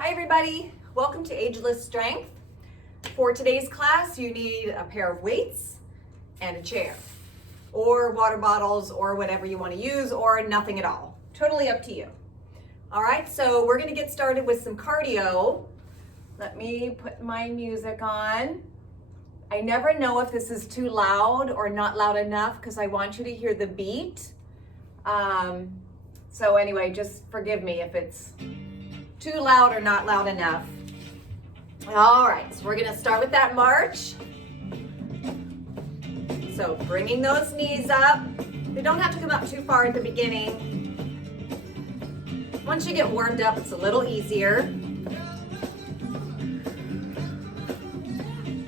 Hi everybody, welcome to Ageless Strength. For today's class, you need a pair of weights and a chair, or water bottles, or whatever you want to use, or nothing at all. Totally up to you. All right, so we're going to get started with some cardio. Let me put my music on. I never know if this is too loud or not loud enough because I want you to hear the beat. So anyway, just forgive me if it's too loud or not loud enough. All right, so we're gonna start with that march. So bringing those knees up. They don't have to come up too far at the beginning. Once you get warmed up, it's a little easier.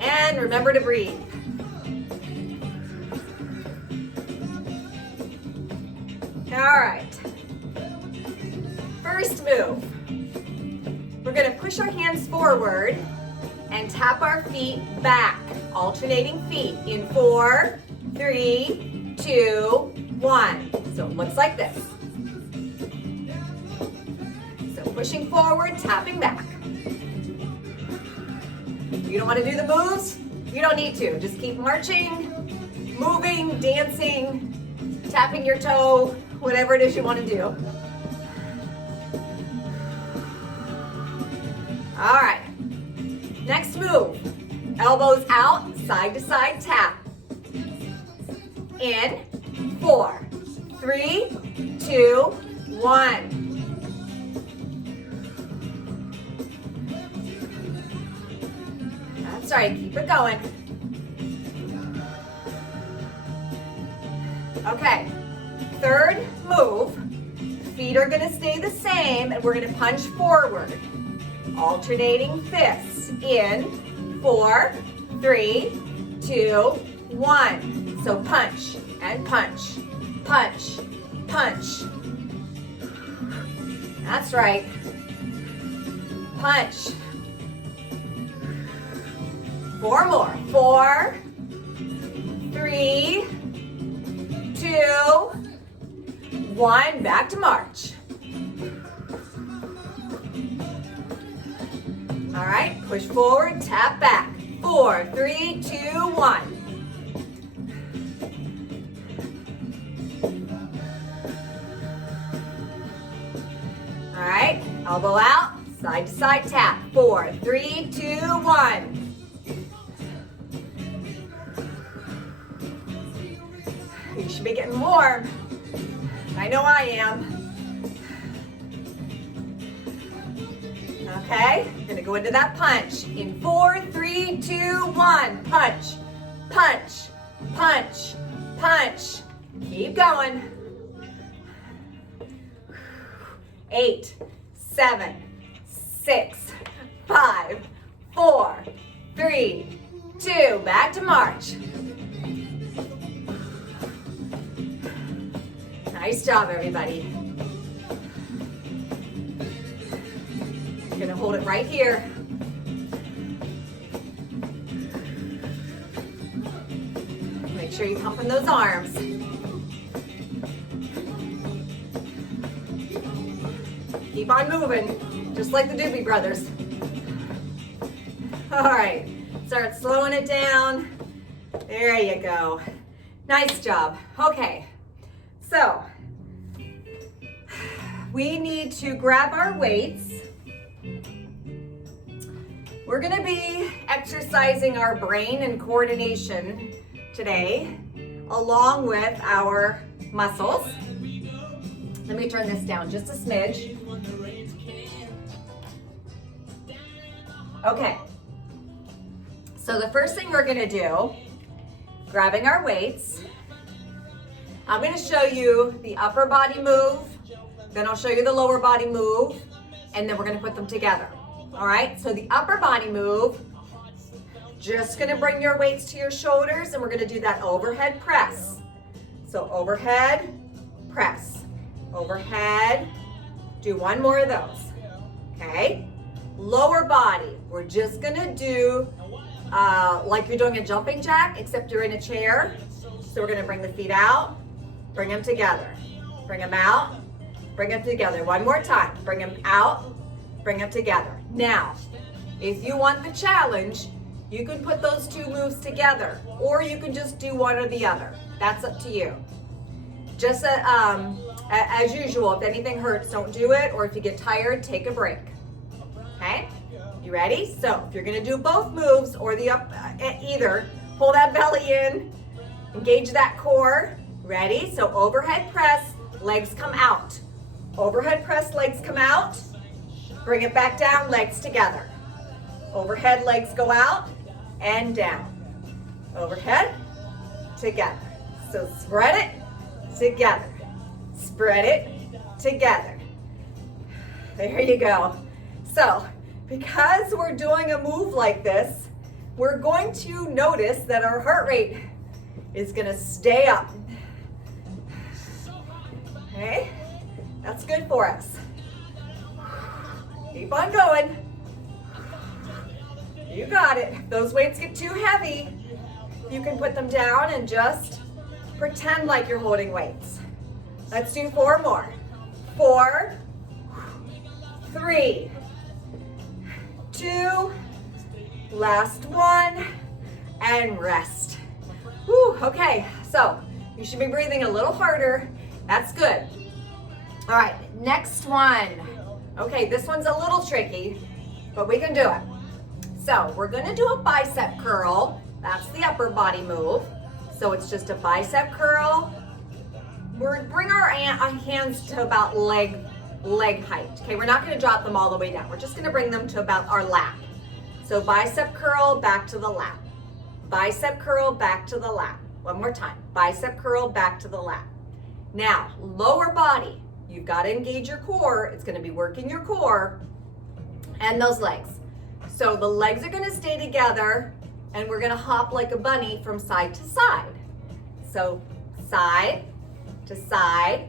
And remember to breathe. All right. First move. We're going to push our hands forward and tap our feet back, alternating feet in 4, 3, 2, 1. So it looks like this. So pushing forward, tapping back. You don't want to do the moves? You don't need to. Just keep marching, moving, dancing, tapping your toe, whatever it is you want to do. All right, next move, elbows out, side to side tap. In, 4, 3, 2, 1. That's right, keep it going. Okay, third move, feet are gonna stay the same and we're gonna punch forward. Alternating fists in 4, 3, 2, 1. So punch and punch, punch, punch. That's right. Punch. 4 more. 4, 3, 2, 1. Back to march. All right, push forward, tap back. 4, 3, 2, 1. All right, elbow out, side to side tap. 4, 3, 2, 1. You should be getting warm. I know I am. Okay, we're gonna go into that punch. In 4, 3, 2, 1. Punch, punch, punch, punch. Keep going. 8, 7, 6, 5, 4, 3, 2. Back to march. Nice job, everybody. You're gonna hold it right here. Make sure you pumping those arms. Keep on moving, just like the Doobie Brothers. All right, start slowing it down. There you go. Nice job. Okay, so we need to grab our weights. We're gonna be exercising our brain and coordination today, along with our muscles. Let me turn this down just a smidge. Okay, so the first thing we're gonna do, grabbing our weights, I'm gonna show you the upper body move, then I'll show you the lower body move, and then we're gonna put them together. All right, so the upper body move, just gonna bring your weights to your shoulders and we're gonna do that overhead press. So overhead, press, overhead, do 1 more of those, okay? Lower body, we're just gonna do like you're doing a jumping jack, except you're in a chair. So we're gonna bring the feet out, bring them together, bring them out, bring them together. 1 more time, bring them out, bring them together. Now, if you want the challenge, you can put those two moves together, or you can just do one or the other. That's up to you. Just as usual, if anything hurts, don't do it, or if you get tired, take a break. Okay? You ready? So if you're gonna do both moves or the either, pull that belly in, engage that core. Ready? So overhead press, legs come out. Overhead press, legs come out. Bring it back down, legs together. Overhead, legs go out and down. Overhead, together. So spread it, together. Spread it, together. There you go. So, because we're doing a move like this, we're going to notice that our heart rate is gonna stay up. Okay, that's good for us. Keep on going. You got it. If those weights get too heavy, you can put them down and just pretend like you're holding weights. Let's do 4 more. 4, 3, 2, last one, and rest. Whew, okay, so you should be breathing a little harder. That's good. All right, next one. Okay, this one's a little tricky, but we can do it. So we're gonna do a bicep curl. That's the upper body move. So it's just a bicep curl. Bring our hands to about leg height. Okay, we're not gonna drop them all the way down. We're just gonna bring them to about our lap. So bicep curl, back to the lap. Bicep curl, back to the lap. One more time. Bicep curl, back to the lap. Now, lower body. You've got to engage your core. It's gonna be working your core and those legs. So the legs are gonna stay together and we're gonna hop like a bunny from side to side. So side to side,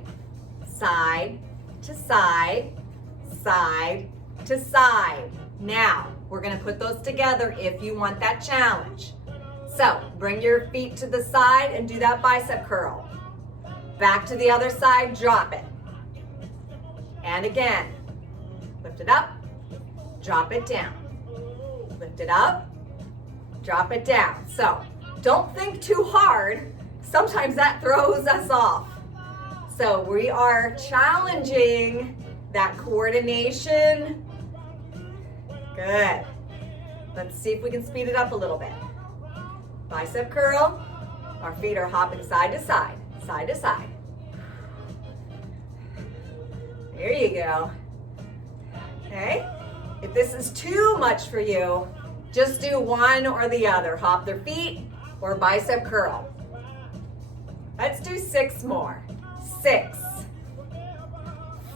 side to side, side to side. Now, we're gonna put those together if you want that challenge. So bring your feet to the side and do that bicep curl. Back to the other side, drop it. And again, lift it up, drop it down. Lift it up, drop it down. So don't think too hard. Sometimes that throws us off. So we are challenging that coordination. Good. Let's see if we can speed it up a little bit. Bicep curl. Our feet are hopping side to side, side to side. There you go. Okay. If this is too much for you, just do one or the other. Hop their feet or bicep curl. Let's do 6 more. 6,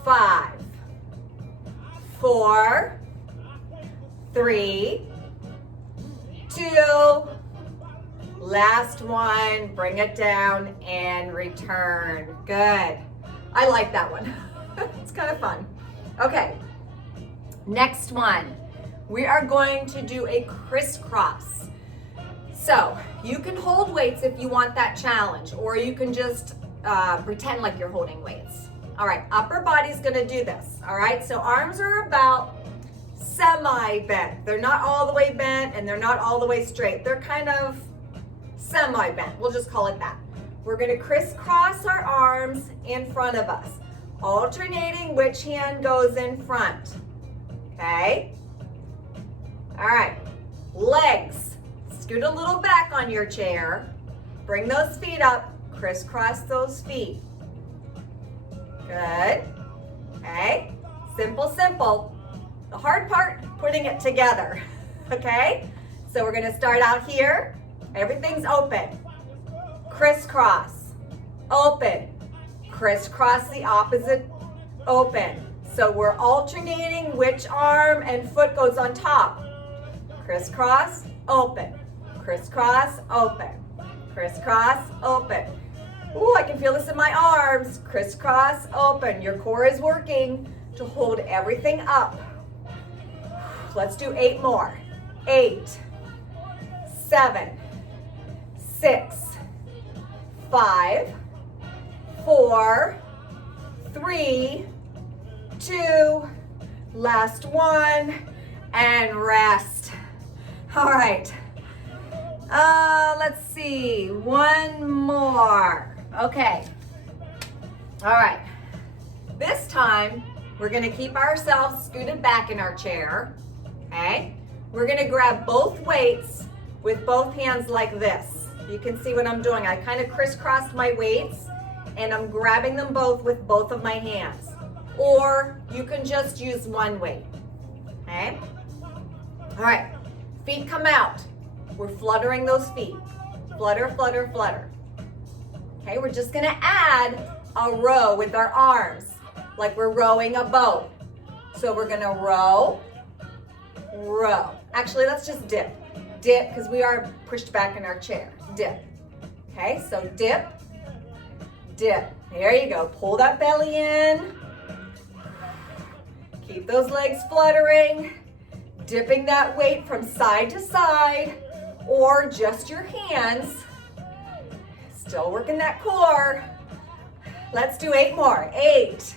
5, 4, 3, 2, last one, bring it down and return. Good. I like that one. It's kind of fun. Okay, next one. We are going to do a crisscross. So you can hold weights if you want that challenge, or you can just pretend like you're holding weights. All right, upper body's gonna do this. All right, so arms are about semi-bent. They're not all the way bent and they're not all the way straight. They're kind of semi-bent. We'll just call it that. We're gonna crisscross our arms in front of us, alternating which hand goes in front. Okay? All right, legs. Scoot a little back on your chair. Bring those feet up. Crisscross those feet. Good. Okay? Simple, simple. The hard part, putting it together. Okay? So we're gonna start out here. Everything's open. Crisscross. Open. Crisscross the opposite. Open. So we're alternating which arm and foot goes on top. Crisscross, open. Crisscross, open. Crisscross, open. Ooh, I can feel this in my arms. Crisscross, open. Your core is working to hold everything up. Let's do 8 more. 8, 7, 6, 5, 4, 3, 2, Last one, and rest. All right. Let's see, one more. Okay. All right. This time, we're gonna keep ourselves scooted back in our chair, okay? We're gonna grab both weights with both hands like this. You can see what I'm doing. I kind of crisscrossed my weights and I'm grabbing them both with both of my hands. Or you can just use one weight, okay? All right, feet come out. We're fluttering those feet. Flutter, flutter, flutter. Okay, we're just gonna add a row with our arms, like we're rowing a boat. So we're gonna row, row. Actually, let's just dip. Dip, because we are pushed back in our chair. Dip. Okay, so dip, dip. There you go. Pull that belly in. Keep those legs fluttering. Dipping that weight from side to side, or just your hands. Still working that core. Let's do 8 more. 8,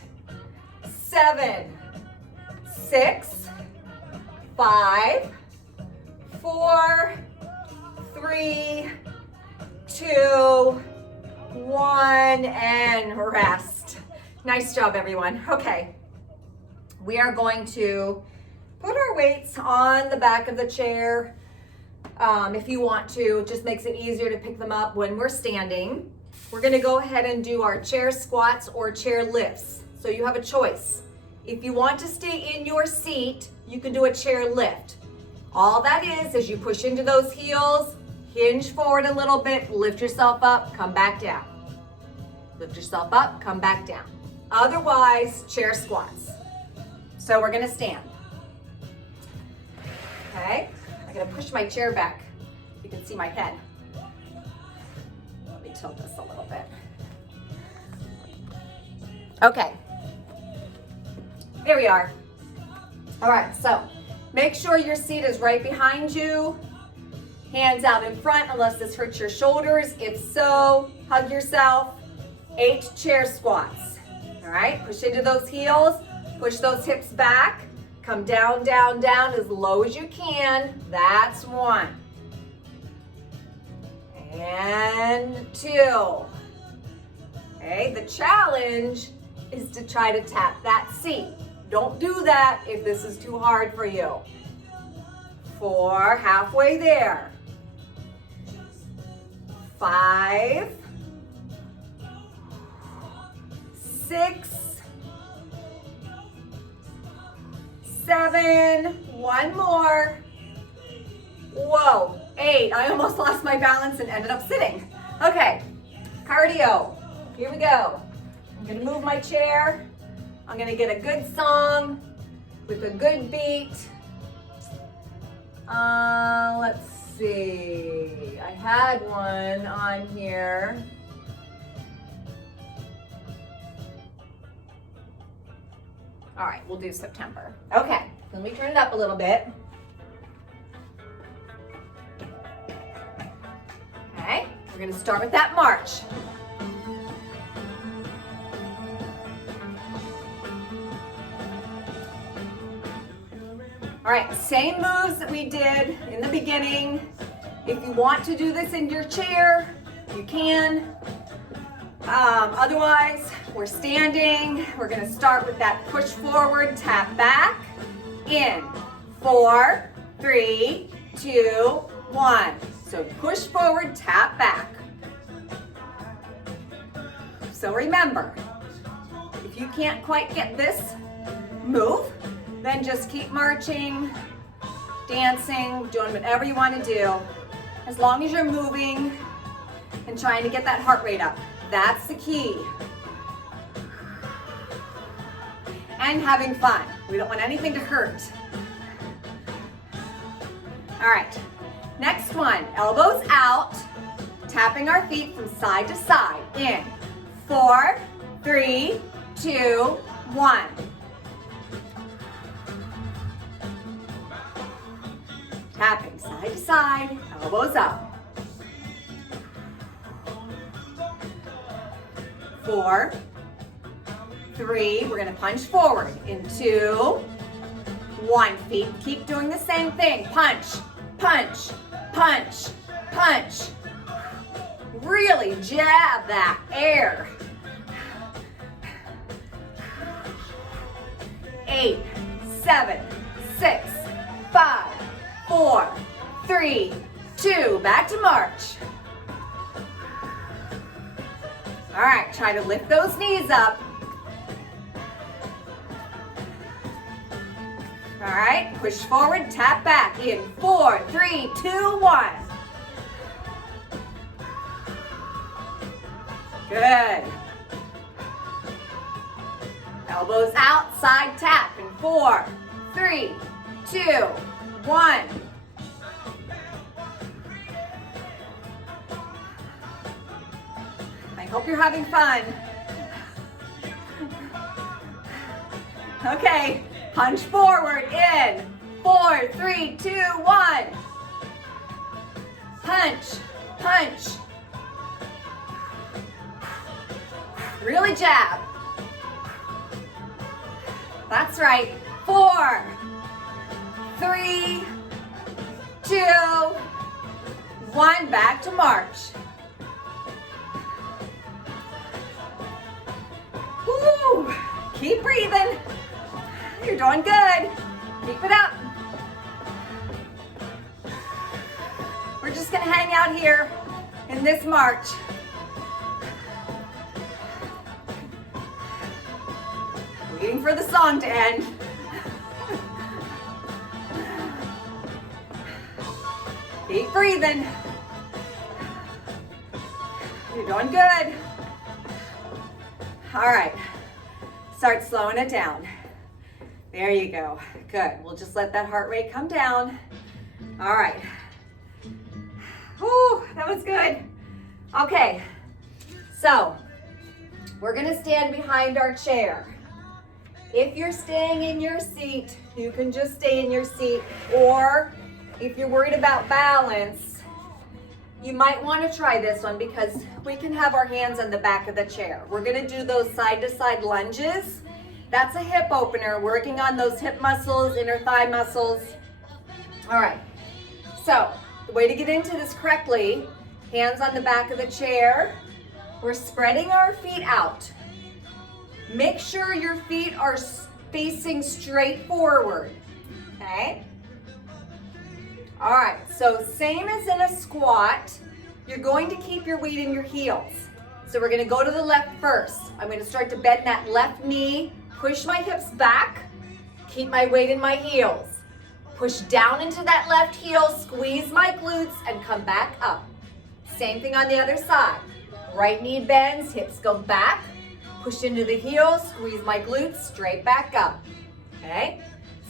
7, 6, 5, 4, 3, 2, 1, and rest. Nice job, everyone. Okay, we are going to put our weights on the back of the chair. If you want to, it just makes it easier to pick them up when we're standing. We're gonna go ahead and do our chair squats or chair lifts. So you have a choice. If you want to stay in your seat, you can do a chair lift. All that is you push into those heels, hinge forward a little bit, lift yourself up, come back down. Lift yourself up, come back down. Otherwise, chair squats. So we're gonna stand. Okay, I'm gonna push my chair back. You can see my head. Let me tilt this a little bit. Okay, here we are. All right, so make sure your seat is right behind you. Hands out in front unless this hurts your shoulders. If so, hug yourself. 8 chair squats. All right, push into those heels, push those hips back. Come down, down, down as low as you can. That's 1. And 2. Okay, the challenge is to try to tap that seat. Don't do that if this is too hard for you. 4, halfway there. 5, 6, 7, 1 more. Whoa, 8. I almost lost my balance and ended up sitting. Okay, cardio. Here we go. I'm gonna move my chair. I'm gonna get a good song with a good beat. Let's see. I had one on here. All right, we'll do September. Okay, let me turn it up a little bit. Okay, we're gonna start with that march. All right, same moves that we did in the beginning. If you want to do this in your chair, you can. Otherwise, we're standing. We're gonna start with that push forward, tap back, in. 4, 3, 2, 1. So push forward, tap back. So remember, if you can't quite get this move, then just keep marching, dancing, doing whatever you want to do. As long as you're moving and trying to get that heart rate up. That's the key. And having fun. We don't want anything to hurt. All right, next one, elbows out, tapping our feet from side to side. In, 4, 3, 2, 1. Tapping side to side, elbows up. 4, 3, we're gonna punch forward in 2, 1. Feet, keep doing the same thing. Punch, punch, punch, punch. Really jab that air. 8, 7, 6, 5, 4, 3, 2, back to march. All right, try to lift those knees up. All right, push forward, tap back in 4, 3, 2, 1. Good. Elbows out, side tap in 4, 3, 2, 1. I hope you're having fun. Okay, punch forward in 4, 3, 2, 1. Punch, punch. Really jab. That's right. 4, 3, 2, 1. Back to march. Woo! Keep breathing. You're doing good. Keep it up. We're just gonna hang out here in this march. Waiting for the song to end. Keep breathing. You're doing good. All right, start slowing it down. There you go, good. We'll just let that heart rate come down. All right. Whew, that was good. Okay, so we're gonna stand behind our chair. If you're staying in your seat, you can just stay in your seat, or if you're worried about balance, you might want to try this one because we can have our hands on the back of the chair. We're going to do those side-to-side lunges. That's a hip opener, working on those hip muscles, inner thigh muscles. All right, so the way to get into this correctly, hands on the back of the chair. We're spreading our feet out. Make sure your feet are facing straight forward, okay? All right, so same as in a squat, you're going to keep your weight in your heels. So we're gonna go to the left first. I'm gonna start to bend that left knee, push my hips back, keep my weight in my heels. Push down into that left heel, squeeze my glutes, and come back up. Same thing on the other side. Right knee bends, hips go back, push into the heel, squeeze my glutes, straight back up, okay?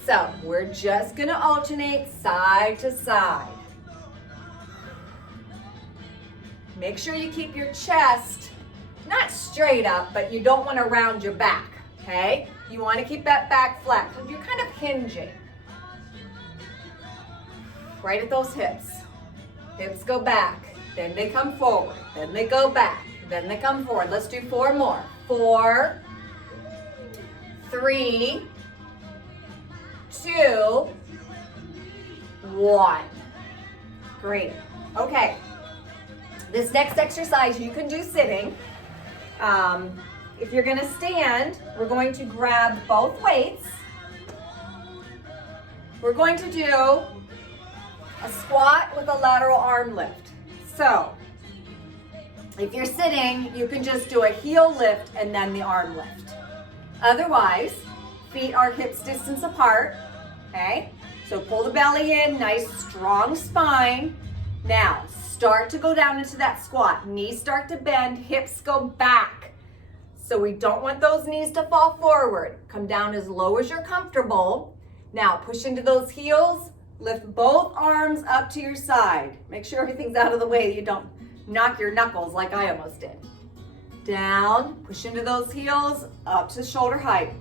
So we're just gonna alternate side to side. Make sure you keep your chest not straight up, but you don't wanna round your back, okay? You wanna keep that back flat, because you're kind of hinging. Right at those hips. Hips go back, then they come forward, then they go back, then they come forward. Let's do 4 more. 4, 3, 2, 1. Great. Okay. This next exercise you can do sitting. If you're gonna stand, we're going to grab both weights. We're going to do a squat with a lateral arm lift. So, if you're sitting, you can just do a heel lift and then the arm lift. Otherwise, feet are hips distance apart, okay? So pull the belly in, nice strong spine. Now, start to go down into that squat. Knees start to bend, hips go back. So we don't want those knees to fall forward. Come down as low as you're comfortable. Now, push into those heels, lift both arms up to your side. Make sure everything's out of the way, you don't knock your knuckles like I almost did. Down, push into those heels, up to shoulder height.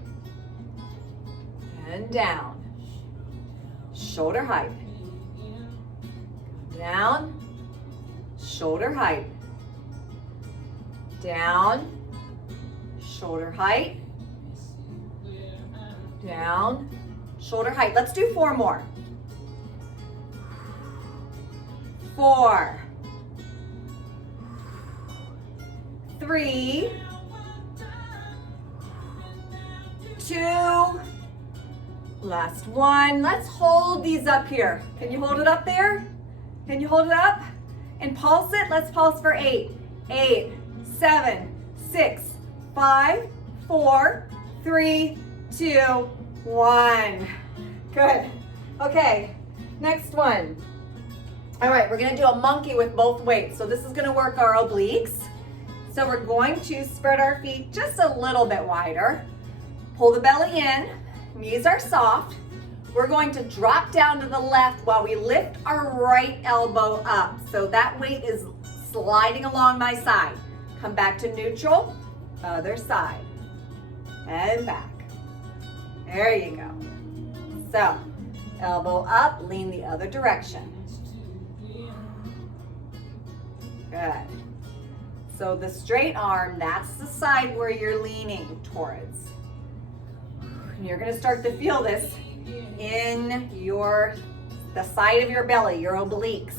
And down. Shoulder height. Down, shoulder height. Down, shoulder height. Down, shoulder height. Let's do 4 more. 4, 3, 2, last one. Let's hold these up here. Can you hold it up there? Can you hold it up? And pulse it. Let's pulse for 8, 8, 7, 6, 5, 4, 3, 2, 1. Good. Okay, next one. All right, we're gonna do a monkey with both weights. So this is gonna work our obliques. So we're going to spread our feet just a little bit wider. Pull the belly in, knees are soft. We're going to drop down to the left while we lift our right elbow up. So that weight is sliding along my side. Come back to neutral, other side, and back. There you go. So, elbow up, lean the other direction. Good. So the straight arm, that's the side where you're leaning towards. And you're gonna start to feel this in the side of your belly, your obliques.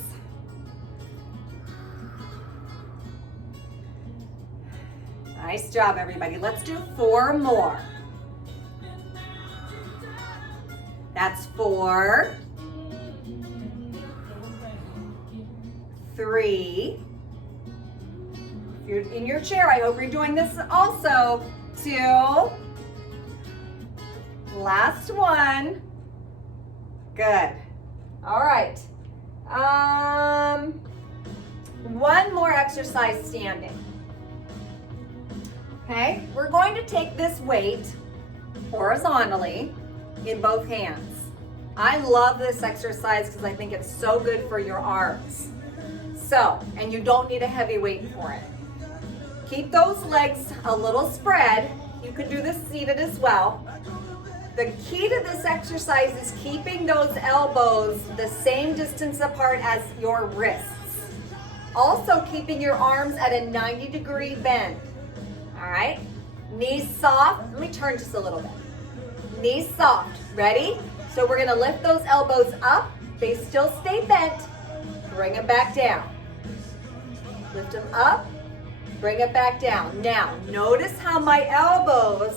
Nice job, everybody. Let's do 4 more. That's 4, 3. If you're in your chair, I hope you're doing this also. 2. Last one. Good. All right. One more exercise standing. Okay, we're going to take this weight horizontally in both hands. I love this exercise because I think it's so good for your arms. So, and you don't need a heavy weight for it. Keep those legs a little spread. You can do this seated as well. The key to this exercise is keeping those elbows the same distance apart as your wrists. Also keeping your arms at a 90-degree bend. All right, knees soft. Let me turn just a little bit. Knees soft, ready? So we're gonna lift those elbows up. They still stay bent. Bring them back down. Lift them up, bring it back down. Now, notice how my elbows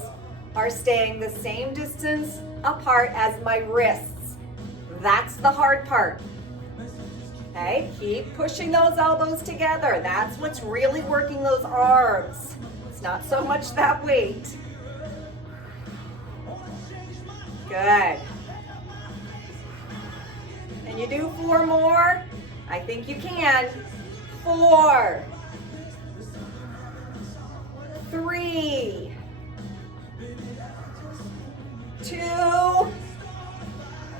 are staying the same distance apart as my wrists. That's the hard part. Okay, keep pushing those elbows together. That's what's really working those arms. It's not so much that weight. Good. And you do 4 more? I think you can. 4, 3, 2,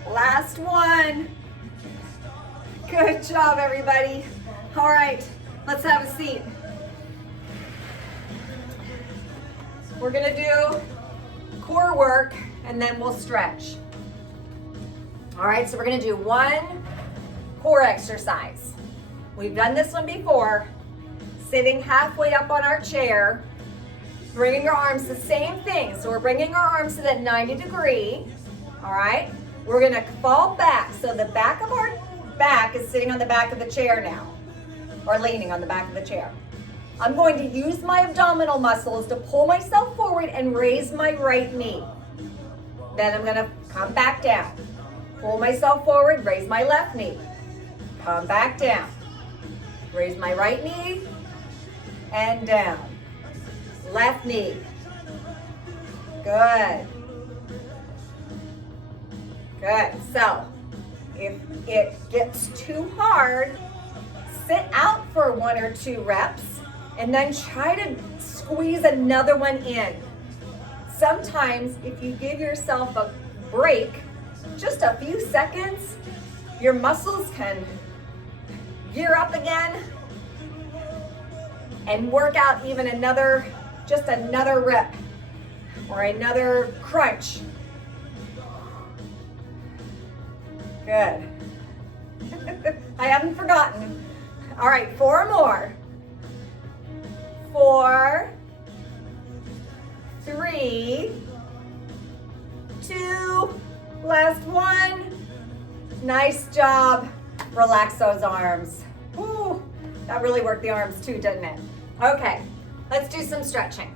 last one. Good job, everybody. All right, let's have a seat. We're gonna do core work and then we'll stretch. All right, so we're gonna do 1 core exercise. We've done this one before. Sitting halfway up on our chair, bringing our arms, the same thing. So we're bringing our arms to that 90 degree, all right? We're gonna fall back. So the back of our back is sitting on the back of the chair now, or leaning on the back of the chair. I'm going to use my abdominal muscles to pull myself forward and raise my right knee. Then I'm gonna come back down. Pull myself forward, raise my left knee. Come back down. Raise my right knee and down. Left knee. Good. Good. So, if it gets too hard, sit out for 1 or 2 reps and then try to squeeze another one in. Sometimes if you give yourself a break, just a few seconds, your muscles can gear up again and work out even just another rep or another crunch. Good. I haven't forgotten. All right, 4 more. 4, 3, 2, Last one. Nice job. Relax those arms. Woo, that really worked the arms too, didn't it? Okay, let's do some stretching.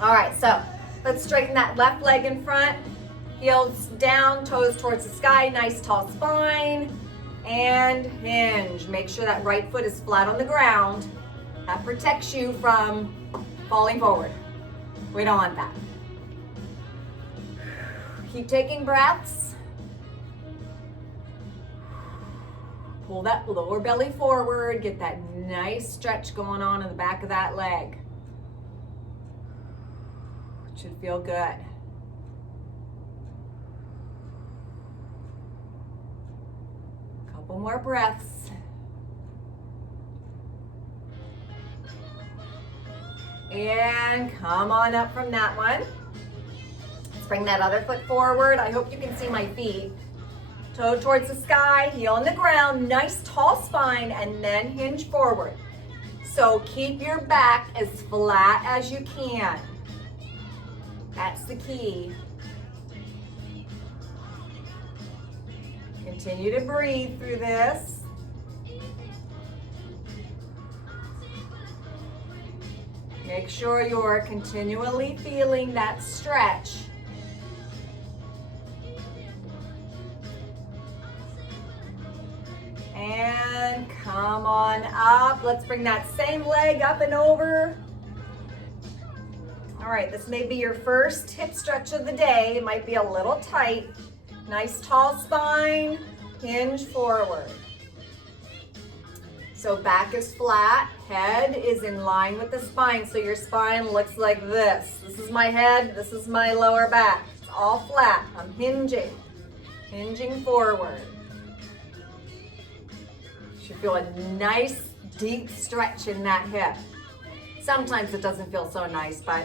All right, so let's straighten that left leg in front. Heels down, toes towards the sky, nice tall spine. And hinge. Make sure that right foot is flat on the ground. That protects you from falling forward. We don't want that. Keep taking breaths. Pull that lower belly forward. Get that nice stretch going on in the back of that leg. It should feel good. Couple more breaths. And come on up from that one. Let's bring that other foot forward. I hope you can see my feet. Toe towards the sky, heel on the ground, nice tall spine, and then hinge forward. So keep your back as flat as you can. That's the key. Continue to breathe through this. Make sure you're continually feeling that stretch. And come on up. Let's bring that same leg up and over. All right, this may be your first hip stretch of the day. It might be a little tight. Nice tall spine, hinge forward. So back is flat, head is in line with the spine. So your spine looks like this. This is my head, this is my lower back. It's all flat, I'm hinging forward. Should feel a nice deep stretch in that hip. Sometimes it doesn't feel so nice, but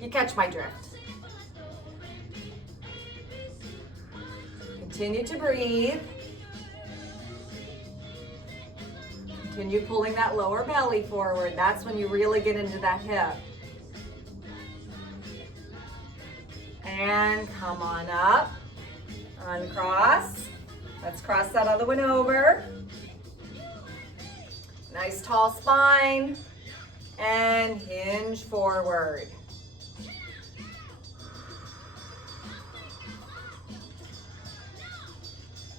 you catch my drift. Continue to breathe. Continue pulling that lower belly forward. That's when you really get into that hip. And come on up. Uncross. Let's cross that other one over. Nice tall spine. And hinge forward.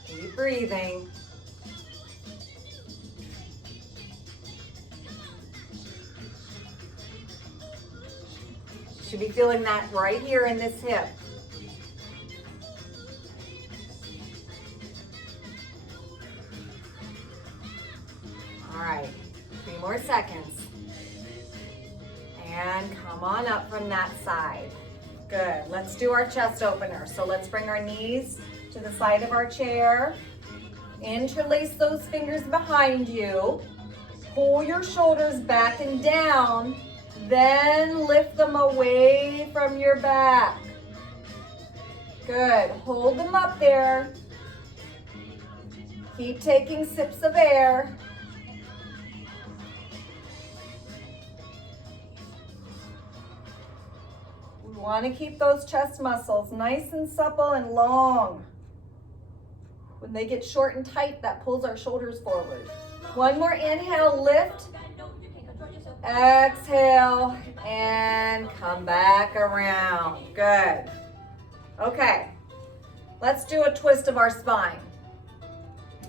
Keep breathing. Should be feeling that right here in this hip. All right, 3 more seconds. And come on up from that side. Good, let's do our chest opener. So let's bring our knees to the side of our chair. Interlace those fingers behind you. Pull your shoulders back and down. Then lift them away from your back. Good, hold them up there. Keep taking sips of air. We want to keep those chest muscles nice and supple and long. When they get short and tight, that pulls our shoulders forward. One more inhale, lift. Exhale, and come back around. Good. Okay, let's do a twist of our spine.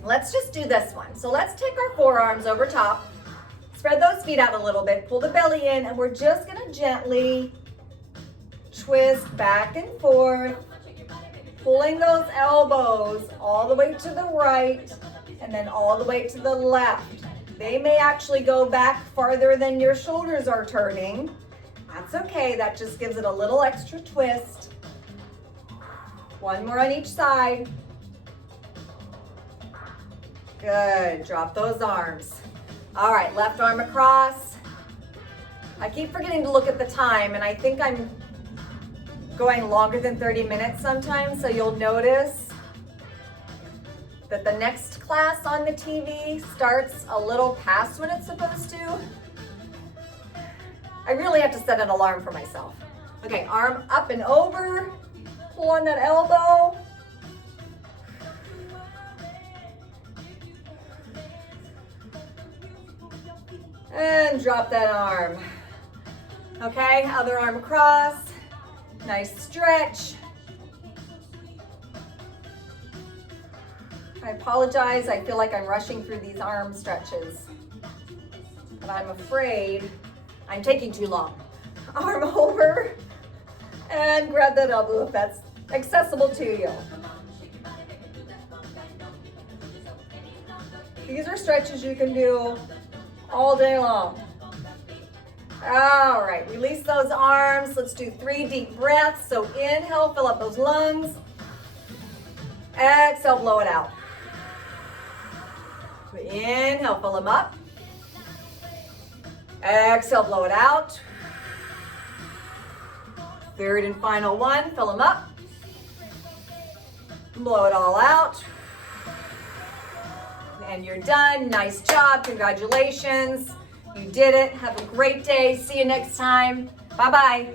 Let's just do this one. So let's take our forearms over top, spread those feet out a little bit, pull the belly in, and we're just gonna gently twist back and forth, pulling those elbows all the way to the right and then all the way to the left. They may actually go back farther than your shoulders are turning. That's okay, that just gives it a little extra twist. One more on each side. Good, drop those arms. All right, left arm across. I keep forgetting to look at the time, and I think I'm going longer than 30 minutes sometimes, so you'll notice that the next class on the TV starts a little past when it's supposed to. I really have to set an alarm for myself. Okay, arm up and over. Pull on that elbow. And drop that arm. Okay, other arm across. Nice stretch. I apologize, I feel like I'm rushing through these arm stretches, but I'm afraid I'm taking too long. Arm over and grab that elbow if that's accessible to you. These are stretches you can do all day long. All right, release those arms. Let's do 3 deep breaths. So inhale, fill up those lungs. Exhale, blow it out. Inhale, fill them up. Exhale, blow it out. Third and final one, fill them up. Blow it all out. And you're done. Nice job. Congratulations. You did it. Have a great day. See you next time. Bye-bye.